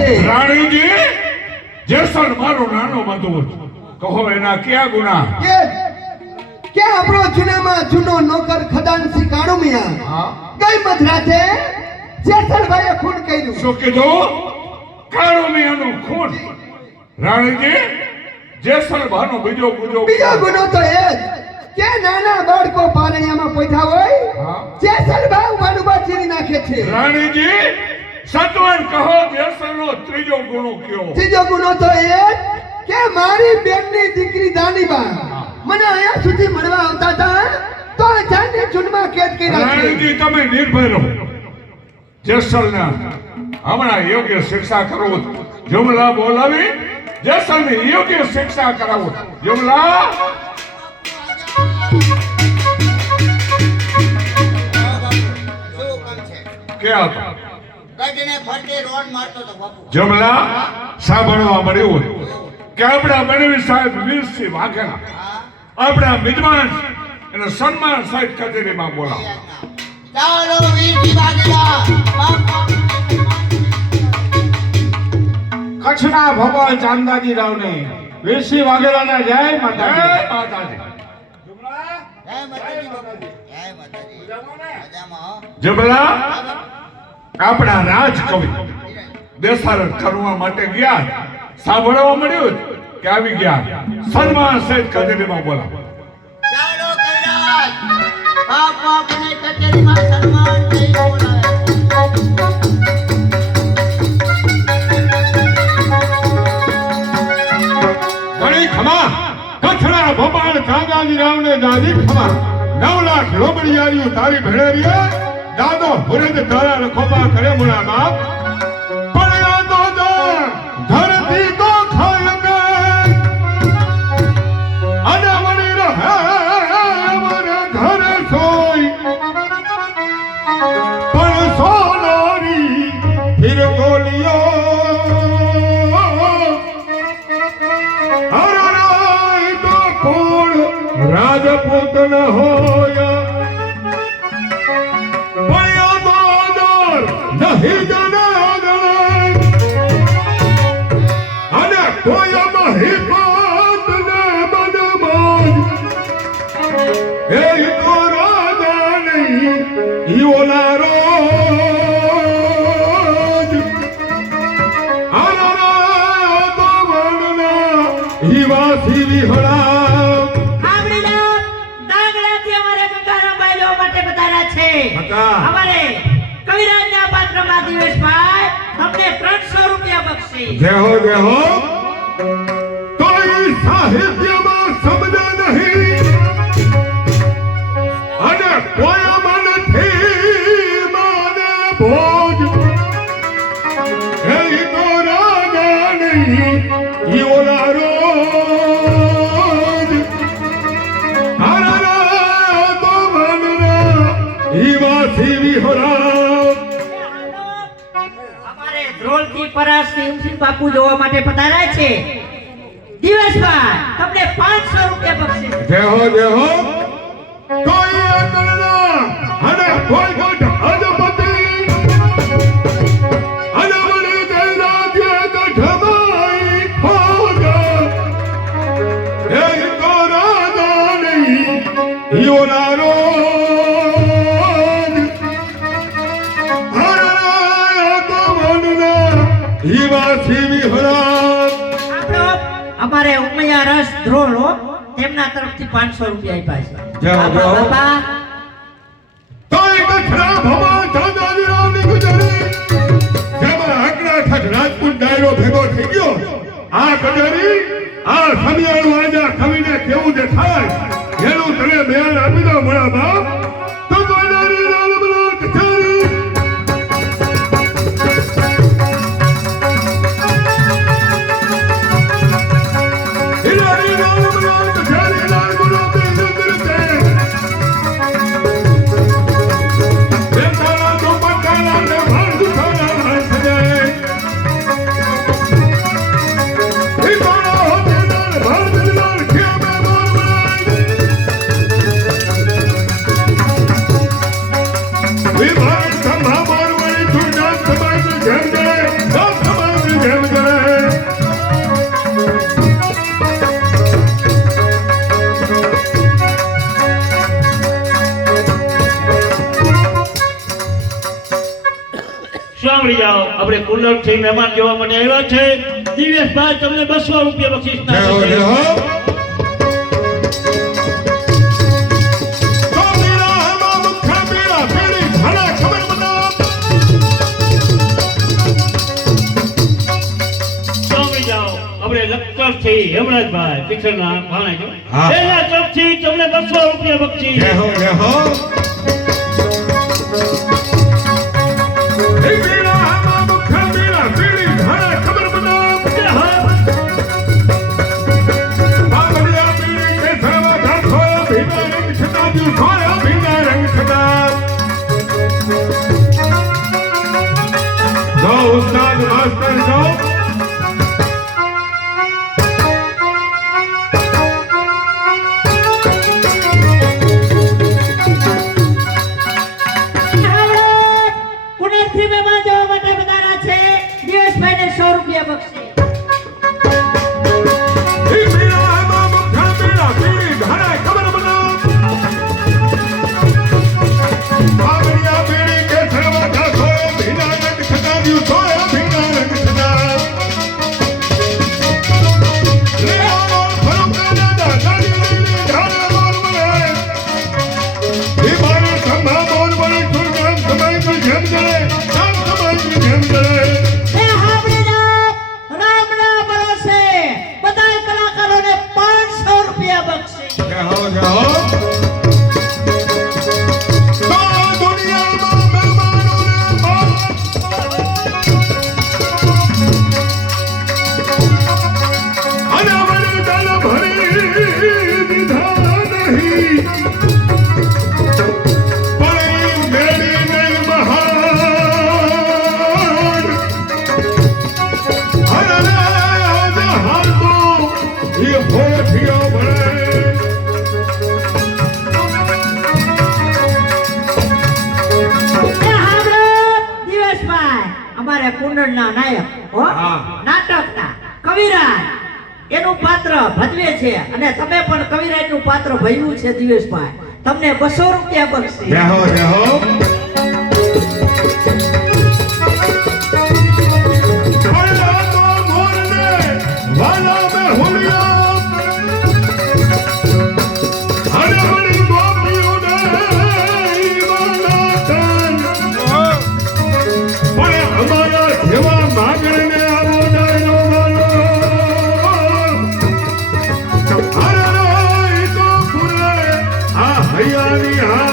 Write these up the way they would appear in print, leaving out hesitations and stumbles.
છે? રાણીજી, જેસલ મારો નાનો મધુર, કહો એના ક્યાં ગુના? કે આપણો જૂનામાં જૂનો નોકર ખદાનસી કાળુમિયા ગઈ મધરાતે જેસલભાઈએ ખૂન કર્યું. શું કીધું? કાળુમિયાનું ખૂન? રાણીજી, જેસલભાનો બીજો ગુનો તો એ જ કે નાના બાળકો પારણિયામાં પોઈધા હોય જેસલભાઈ ઉભાડુબા ચીરી નાખે છે. રાણીજી, સત્વર કહો, જેસલનો ત્રીજો ગુનો કયો? ત્રીજો ગુનો તો એ જ કે મારી બેનની દીકરી દાનીબા મને અહીંયા સુધી મળવા આવતા હતા તો જાનની જુનમાં કેદ કર્યા છે. રાણીજી, તમે નિર્ભય રહો. જેસલને હમણાં યોગ્ય શિક્ષા કરવું. જુમલા બોલાવી જેસલની યોગ્ય શિક્ષા કરાવું. જુમલા, ક્યાં હતો? જમલા, સાંભળવા મળ્યું કે આપણા બનેવી સાહેબ વીરસિંહ વાઘેલા આપણા મિજમાન અને સન્માન સાહેબ કચેરીમાં બોલાવો. ચાલો વીરસિંહ વાઘેલા. કચ્છના ભગવાન ચાંદાજી રાવને વીરસિંહ વાઘેલાના જય માતાજી. જય માતાજી. જમલા, આપણા રાજકવિ દેશારથ કરવા માટે ગયા. સાંભળવા મળ્યું કે આવી ગયા. સન્માન સહિત કચેરીમાં બોલાવો. ચાલો કૈલાસ. બાપ બાપને કચેરીમાં સન્માન થઈ બોલાવે. ઘણી ખમા કચ્છના ભગવાન ચાંદાજી રાવને દાદી ખમા 9 લાખ લોબડિયારીઓ તારી ભેળેરીએ દાદો હુરજ તારા રખોબા કરે મુના બાપ પડ્યા તો ધરતી તો ખાય ગે અને વળી રહે મારે ઘરે સોઈ પણ સોનારી ફિર ગોલિયો હરાય તો કોણ રાજપૂત ન હોયા નહીં જનાગણ અને કોઈ મહિપત ને બદમાજ એ તો રાજા નહીં ઈ ઓલા રોજ આરા તો વનના ઈ વાસી વિહળા. આવડી જાઓ, દાંગડાથી અમારે ગંગારામ બાઈલો માટે બતાવ્યા છે. અમારે કવિરાજના પાત્રમાં દિવેશભાઈ તમને 300 રૂપિયા બક્ષી. જય હો કોઈ સાહિત્યમાં શબ્દ નહીં અને કોઈ મનથી માને ભોજ એ તો રાજા નહીં ઈ ઓલા રોજ હરા તો મનના ઈ વાસી વિહરા. ધ્રોલથી પરાસથી ઉમસિંહ બાપુ જોવા માટે પધાર્યા છે. દિવેશભાઈ તમને 500 રૂપિયા બક્ષી. જય હો કોઈ એકલના અને કોઈ ગઢ અજપતિ અજમણી ગૈરા જે ગઢમાઈ ખોજ એ તો રાજા નહીં ઈ ઓલા રોજ હરાય તો મનના ઈ વાસી વિહરા. અમારે ઉમૈયા રસ ધ્રોલ તેમના તરફથી 500 રૂપિયા આપ્યા છે. જય હો. બાપા તોય કચ્છના ભગવાન ચાંદાજી રાવની ગુજરી જેમાં આકડા ઠઠ રાજપૂત ડાયરો ભેગો થઈ ગયો. આ કજરી આ સમિયાળું આજા કવિને કેવું જે થાય એનું તને બેન આપી દો મોડા બાપ. તો કજરી રામ બલા કચરી હિલારી રામ બલા કચરી લાલ ગુનો તે સુંદર તે બેતાળા તો પકાળા ને ભાર દુખાના ભાર સજાય ઈ કોનો હોતેદાર ભાર દિલદાર કે મે મોર બનાય કુંડળથી મહેમાન જોવા માટે આવ્યા છે. દિવેશભાઈ તમને 200 રૂપિયા બક્ષિસ જય હો જય હો તો મેરા હમા મુખા મેરા પેરી ઘણા ખબર બતા જામી જાઓ. આપણે લખતરથી હેમરાજભાઈ પિક્ચરના ભાણે છો. હા. એના તરફથી તમને 200 રૂપિયા બક્ષિસ. જય હો જય હો હે મેરા હમા મુખા મેરા પેરી ઘણા ખબર બતા જય હો. બાબરિયા પેરી કે સર્વ ધાખો ભીના રંગ છટા દિલ ખોયા ભીના રંગ છટા જો ઉસ્તાદ માસ્ટર જો કુંડળથી મહેમાન જોવા માટે પધાર્યા છે. દિવેશભાઈને 100 રૂપિયા બક્ષિસ. હે મેરા હમા મુખા મેરા પેરી ઘણા ખબર બતા બાબરિયા પેરી કે સર્વ ધાખો ભીના રંગ છટા દિલ ખોયા ભીના રંગ છટા લે ઓર ફરુકા દાદા દાદી ને ધારા મોર મળે હે મારે સંભા મોર મળે સુરગામ સમય પર જેમ જડે નામ સમય પર જેમ જડે હે હાબરીનાથ, રામના ભરોસે બધાય કલાકારોને 500 રૂપિયા બક્ષિસ. જય હો જય હો તો દુનિયામાં મહેમાનોને અને મને દલ ભરી દીધા નહીં પણ મેરી નહીં મહાન અને આજે હાલતો એ હોઠિયો ભળે હે હાબરો, દિવેશભાઈ અમારે કુંડળના નાયક હો. હા. નાટકના કવિરાજ એનું પાત્ર ભજવે છે અને તમે પણ કવિરાજનું પાત્ર ભજવ્યું છે. દિવેશભાઈ તમને 200 રૂપિયા બક્ષિસ. જય હો જય હો વાલા તો મોરને વાલા મે હુલિયા અને મણી ગોપીઓને વાલા તન પણ અમારા જેવા માગણીને આવો ડાયનો વાલો અરે ઈ તો પુરે આ હૈયાની હા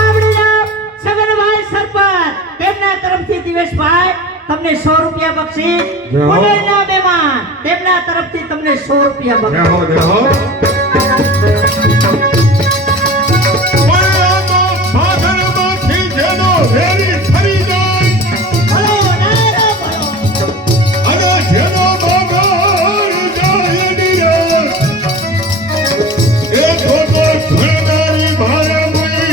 આવડીના સગનભાઈ સરપંચ તેમના તરફથી દિવેશભાઈ તમને 100 રૂપિયા બક્ષિસ. જય હો. કુંડળના મહેમાન તેમના તરફથી તમને 100 રૂપિયા જય બક્ષિસ. હો જય હો પાથરમાંથી જેનો વેરી ફરી જાય બોલો, નાયરો બોલો. અને જેનો બગાડ જાય દિયર એ ખોટો છોડનારી મારા મુઈ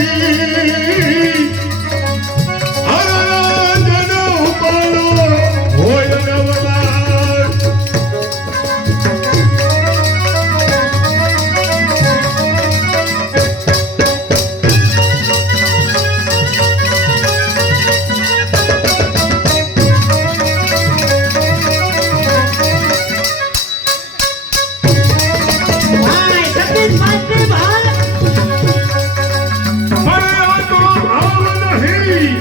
અરે જેનો ઉપાડો હોય નવલાર ભાઈ જગદીશભાઈ ભાઈ અરે આ તો ભાવ નહીં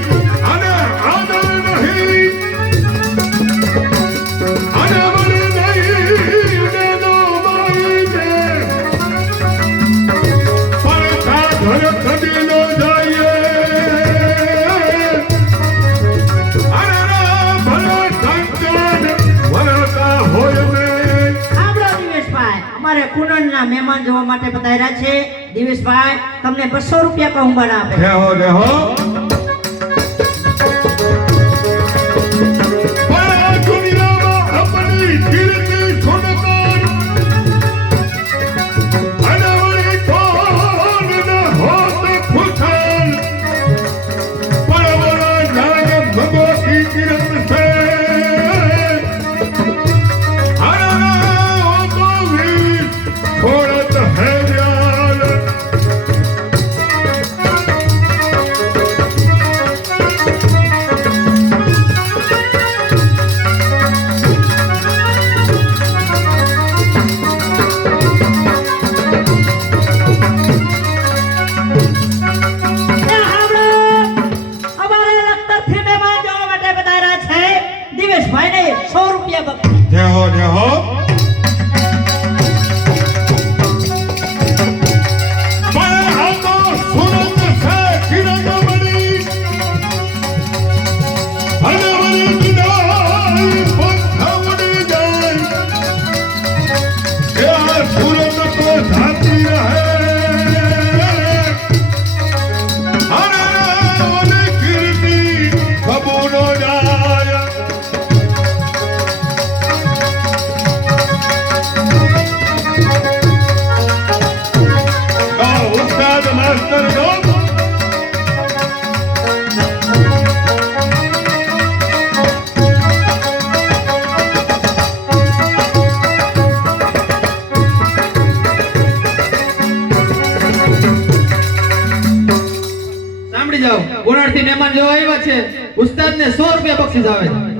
અને આદર નહીં અને મને નહીં દેનો માઈ દે પણ તા ઘર કદી નો જઈએ અરે ભલો સંકટ વરતા હોય ને આવડો દિવેશભાઈ અમારે કુંડળના મહેમાન જોવા માટે પધાર્યા છે. દિવેશભાઈ તમને 200 રૂપિયા કહુંબાના આપે. જય હો જય હો પણ આ દુનિયામાં આપણી કીર્તિ સુનકાર અને વળી કોણ ન હોત ખુશાલ પણ વળા જાગ ભગવતી કિરત છે અરે ઓ તો વીર છોડત હૈ વ્યાલ ભાઈને 100 રૂપિયા બક્ષિસ. જય હો જય હો પણ આ તો સુરત છે કિરણમણી ભગવની વિદાય પથવડી જાય એ આ સુરત તો જાતી રહે અરે ઓને કીર્તિ કબૂલો જાય ઉસ્તાદ માસ્ટર જો સાંભળી જાઓ, કોણાર્કથી મહેમાન જેવા આવ્યા છે, ઉસ્તાદને 100 રૂપિયા બક્ષિસ આવે છે.